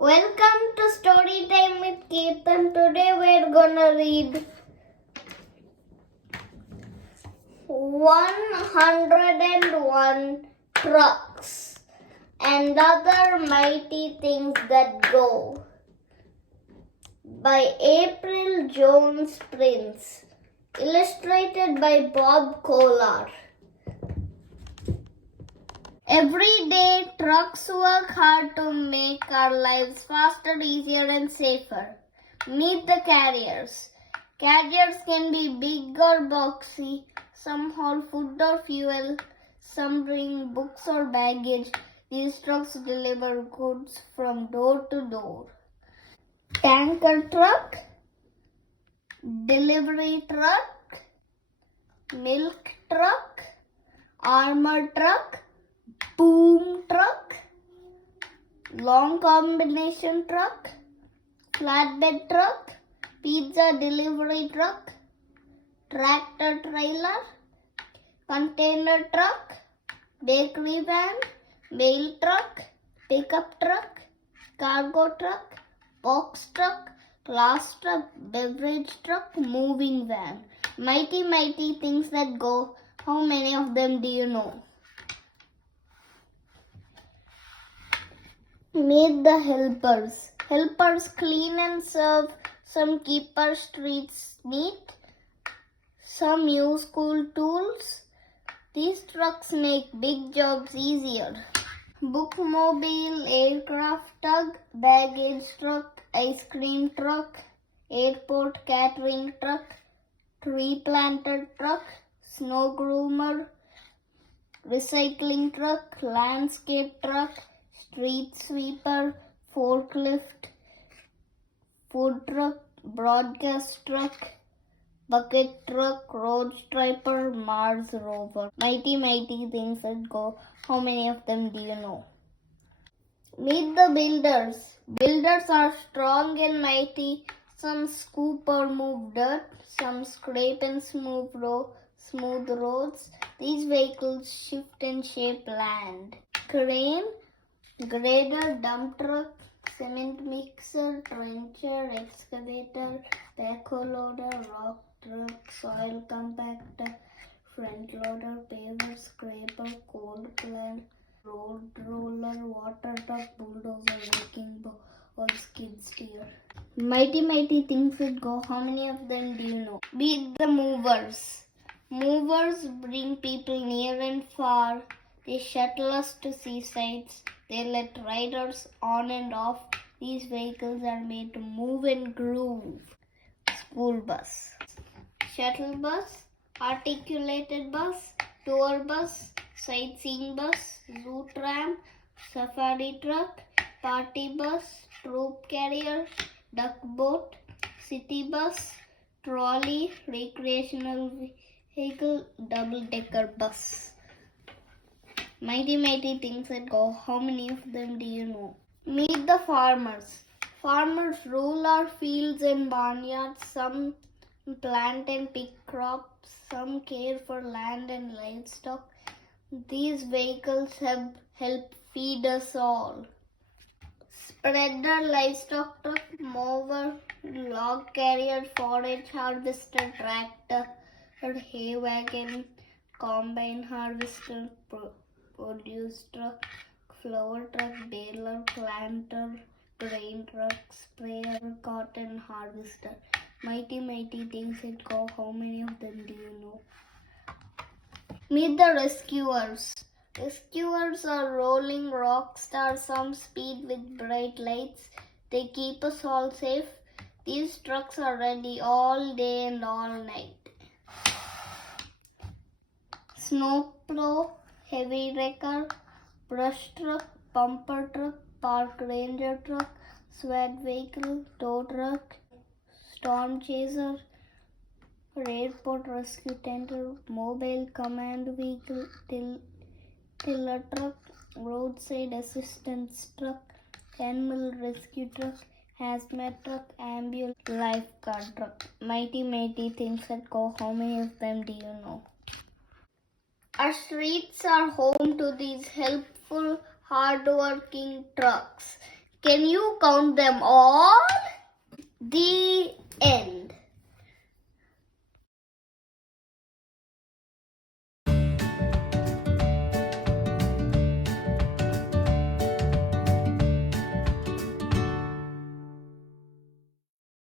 Welcome to Storytime with Kirtan. Today we're gonna read 101 Trucks and Other Mighty Things That Go by April Jones Prince. Illustrated by Bob Kohler. Every day, trucks work hard to make our lives faster, easier, and safer. Meet the carriers. Carriers can be big or boxy. Some haul food or fuel. Some bring books or baggage. These trucks deliver goods from door to door. Tanker truck, delivery truck, milk truck, armor truck, boom truck, long combination truck, flatbed truck, pizza delivery truck, tractor trailer, container truck, bakery van, mail truck, pickup truck, cargo truck, box truck, glass truck, beverage truck, moving van. Mighty, mighty things that go. How many of them do you know? Meet the helpers. Helpers clean and serve. Some keep our streets neat. Some use cool tools. These trucks make big jobs easier. Bookmobile, aircraft tug, baggage truck, ice cream truck, airport catering truck, tree planter truck, snow groomer, recycling truck, landscape truck, street sweeper, forklift, food truck, broadcast truck, bucket truck, road striper, Mars rover. Mighty, mighty things that go. How many of them do you know? Meet the builders. Builders are strong and mighty. Some scoop or move dirt. Some scrape and smooth roads. These vehicles shift and shape land. Crane, grader, dump truck, cement mixer, trencher, excavator, backhoe loader, rock truck, soil compactor, front loader, paver, scraper, coal plant, road roller, water truck, bulldozer, wrecking ball, skid steer. Mighty, mighty things that go. How many of them do you know? Meet the movers. Movers bring people near and far. They shuttle us to see sights. They let riders on and off. These vehicles are made to move and groove. School bus, shuttle bus, articulated bus, tour bus, sightseeing bus, zoo tram, safari truck, party bus, troop carrier, duck boat, city bus, trolley, recreational vehicle, double-decker bus. Mighty, mighty things that go. How many of them do you know? Meet the farmers. Farmers rule our fields and barnyards. Some plant and pick crops. Some care for land and livestock. These vehicles help feed us all. Spreader, livestock truck, mower, log carrier, forage harvester, tractor, hay wagon, combine harvester, produce truck, flower truck, baler, planter, grain truck, sprayer, cotton harvester. Mighty, mighty things that go. How many of them do you know? Meet the rescuers. Rescuers are rolling rock stars, some speed with bright lights. They keep us all safe. These trucks are ready all day and all night. Snowplow, heavy wrecker, brush truck, bumper truck, park ranger truck, SWAT vehicle, tow truck, storm chaser, airport rescue tender, mobile command vehicle, tiller truck, roadside assistance truck, animal rescue truck, hazmat truck, ambulance, lifeguard truck. Mighty, mighty things that go. How many of them do you know? Our streets are home to these helpful, hard-working trucks. Can you count them all? The end.